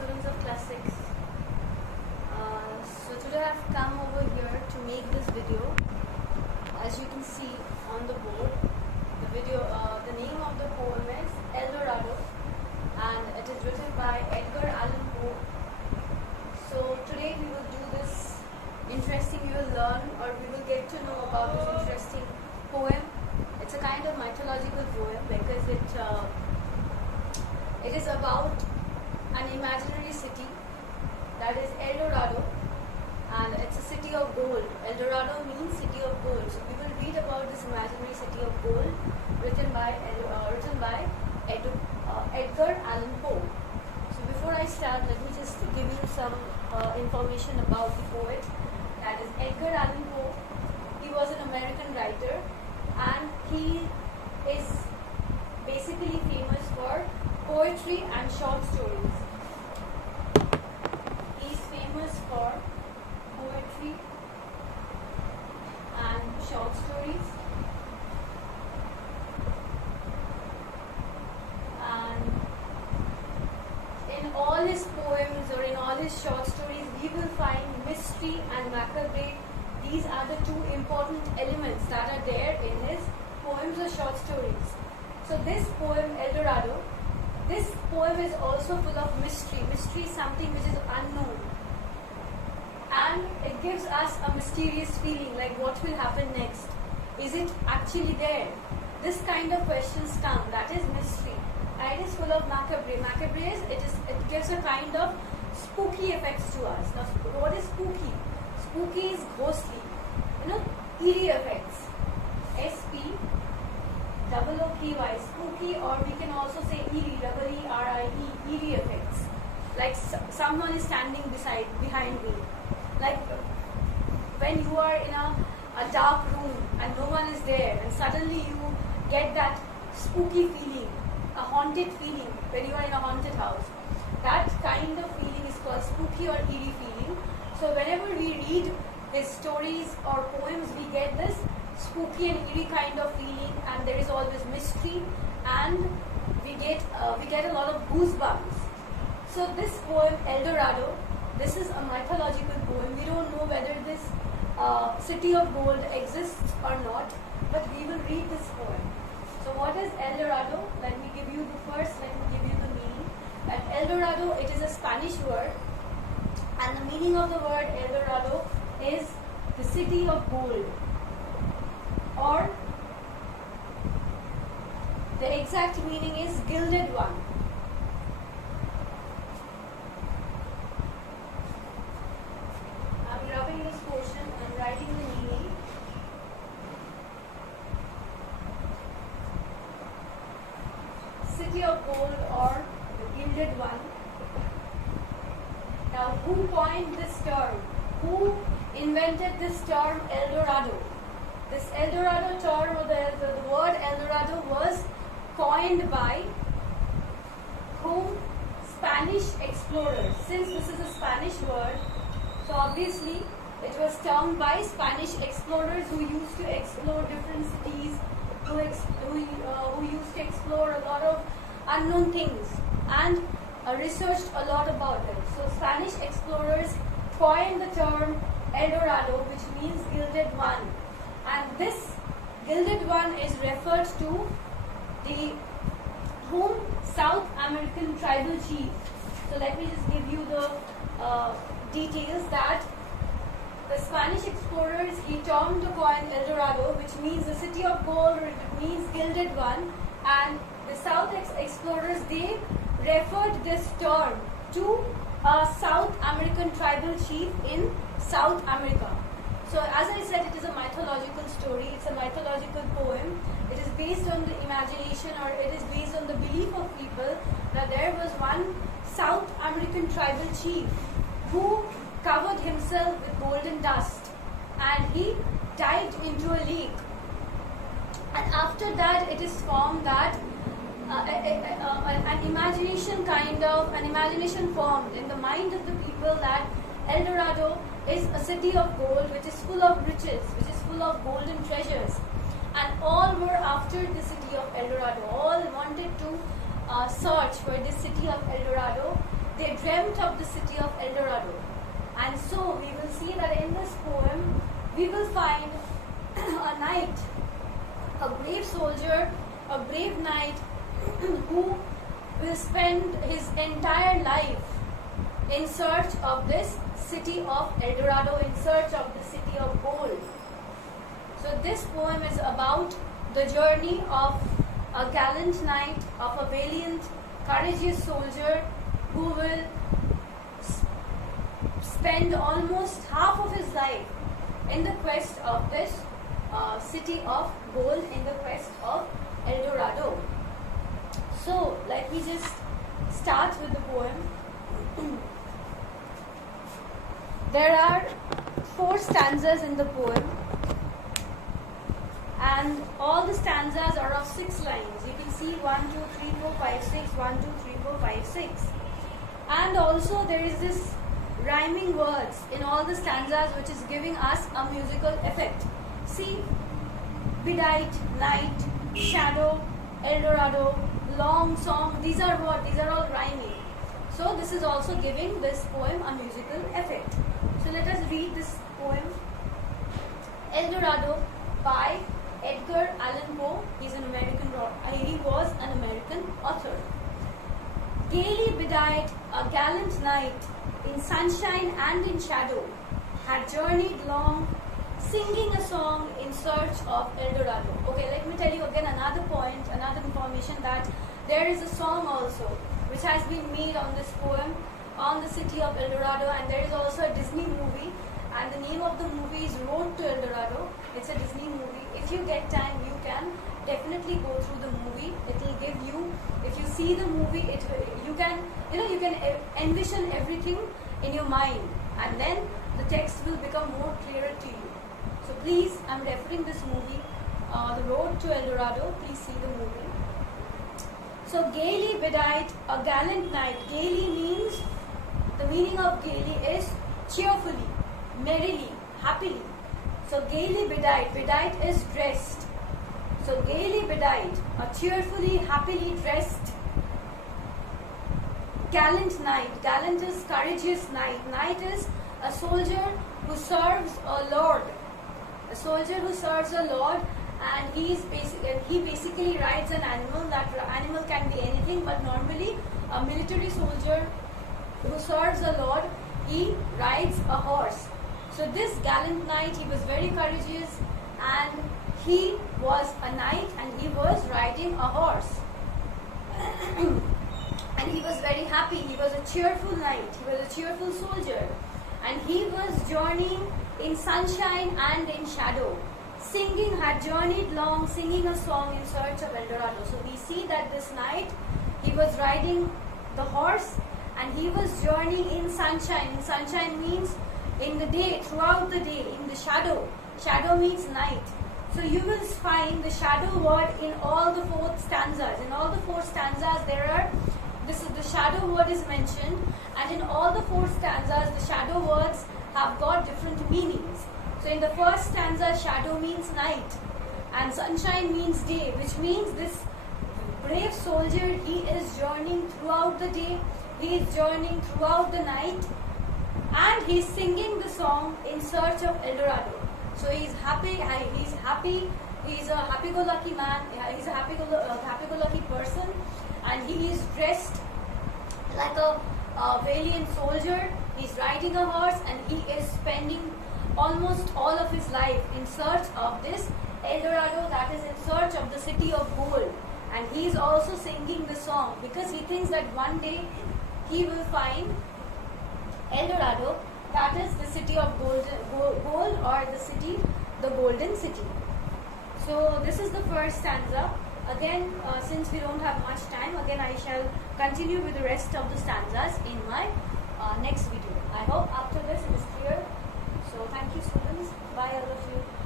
students of classics. So today I've come over here to make this video. As you can see on the board, the name of the poem is Eldorado, and it is written by Edgar Allan Poe. So today we will do this interesting. You will learn, or we will get to know about this interesting poem. It's a kind of mythological poem because it is about an imaginary city that is Eldorado, and it's a city of gold. Eldorado means city of gold. So we will read about this imaginary city of gold written by Edgar Allan Poe. So before I start, let me just give you some information about the poet. That is Edgar Allan Poe. He was an American writer, and he is basically famous for poetry and short stories. He is famous for poetry and short stories, and in all his poems or in all his short stories we will find mystery and macabre. These are the two important elements that are there in his poems or short stories. So this poem Eldorado, this poem is also full of mystery. Mystery is something which is unknown, and it gives us a mysterious feeling, like what will happen next? Is it actually there? This kind of questions come. That is mystery, and it is full of macabre. Macabre is it gives a kind of spooky effects to us. Now, what is spooky? Spooky is ghostly, eerie effects. S-P-O-O-K-Y, spooky, or we can also say eerie, E-E-R-I-E, eerie effects. Like someone is standing behind me. Like when you are in a dark room and no one is there, and suddenly you get that spooky feeling, a haunted feeling when you are in a haunted house. That kind of feeling is called spooky or eerie feeling. So whenever we read his stories or poems, we get this spooky and eerie kind of feeling, and there is always mystery, and we get a lot of goosebumps. So this poem Eldorado, this is a mythological poem. We don't know whether this city of gold exists or not, but we will read this poem. So what is Eldorado? Let me give you the meaning. That Eldorado, it is a Spanish word, and the meaning of the word Eldorado is the city of gold, or the exact meaning is gilded one. I'm rubbing this portion and writing the meaning. City of gold, or the gilded one. Now, who coined this term? Who invented this term Eldorado? This Eldorado term, or the word Eldorado, was coined by whom? Spanish explorers. Since this is a Spanish word, so obviously it was termed by Spanish explorers who used to explore different cities, who used to explore a lot of unknown things and researched a lot about it. So Spanish explorers coined the term Eldorado, which means gilded one, and this gilded one is referred to the South American tribal chief. So let me just give you the details. That the Spanish explorers, he termed the coin Eldorado, which means the city of gold, or it means gilded one, and the South explorers, they referred this term to a South American tribal chief in South America. So as I said, it is a mythological story, it's a mythological poem. It is based on the imagination, or it is based on the belief of people that there was one South American tribal chief who covered himself with golden dust, and he dived into a lake. And after that, it is formed that an imagination formed in the mind of the people that Eldorado is a city of gold, which is full of riches, which is full of golden treasures. And all were after the city of Eldorado. All wanted to search for this city of Eldorado. they dreamt of the city of Eldorado. And so we will see that in this poem we will find a knight, a brave soldier, a brave knight who will spend his entire life in search of this city of Eldorado, in search of the city of gold. So this poem is about the journey of a gallant knight, of a valiant, courageous soldier who will spend almost half of his life in the quest of this city of gold, in the quest of Eldorado. So let me just start with the poem. There are 4 stanzas in the poem, and all the stanzas are of 6 lines. You can see 1, 2, 3, 4, 5, 6, 1, 2, 3, 4, 5, 6. And also there is this rhyming words in all the stanzas which is giving us a musical effect. See, bedight, night, shadow, Eldorado, long song, these are what? These are all rhyming. So this is also giving this poem a musical effect. So let us read this poem. Eldorado by Edgar Allan Poe. He was an American author. Gaily bedight, a gallant knight, in sunshine and in shadow, had journeyed long, singing a song in search of Eldorado. Okay, let me tell you again another point, another information, that there is a song also which has been made on this poem, on the city of Eldorado, and there is also a Disney movie, and the name of the movie is Road to Eldorado. It's a Disney movie. If you get time, you can definitely go through the movie. It will give you, if you see the movie, you can envision everything in your mind, and then the text will become more clearer to you. So please, I'm referring this movie, The Road to Eldorado. Please see the movie. So gaily bedight, a gallant knight. Gaily means, the meaning of gaily is cheerfully, merrily, happily. So gaily bedight, bedight is dressed. So gaily bedight, a cheerfully, happily dressed gallant knight. Gallant is courageous knight. Knight is a soldier who serves a lord. A soldier who serves a lord, and he basically rides an animal. That animal can be anything, but normally a military soldier who serves a lord, he rides a horse. So this gallant knight, he was very courageous, and he was a knight, and he was riding a horse. And he was very happy. He was a cheerful knight. He was a cheerful soldier. And he was journeying in sunshine and in shadow. Had journeyed long, singing a song in search of Eldorado. So we see that this knight, he was riding the horse, and he was journeying in sunshine. In sunshine means in the day, throughout the day. In the shadow. Shadow means night. So you will find the shadow word in all the 4 stanzas. In all the 4 stanzas, the shadow word is mentioned, and in all the 4 stanzas, the shadow words have got different meanings. So in the first stanza, shadow means night, and sunshine means day, which means this brave soldier, he is journeying throughout the day, he is journeying throughout the night, and he is singing the song in search of Eldorado. So he is happy, he is a happy-go-lucky man, he is a happy-go-lucky person, and he is dressed like a valiant soldier. He is riding a horse, and he is spending almost all of his life in search of this Eldorado, that is in search of the city of gold. And he is also singing the song because he thinks that one day he will find Eldorado, that is the city of gold, or the golden city. So this is the first stanza. Again, since we don't have much time, again I shall continue with the rest of the stanzas in my next video. I hope after this it is clear. So thank you, students. Bye, all of you.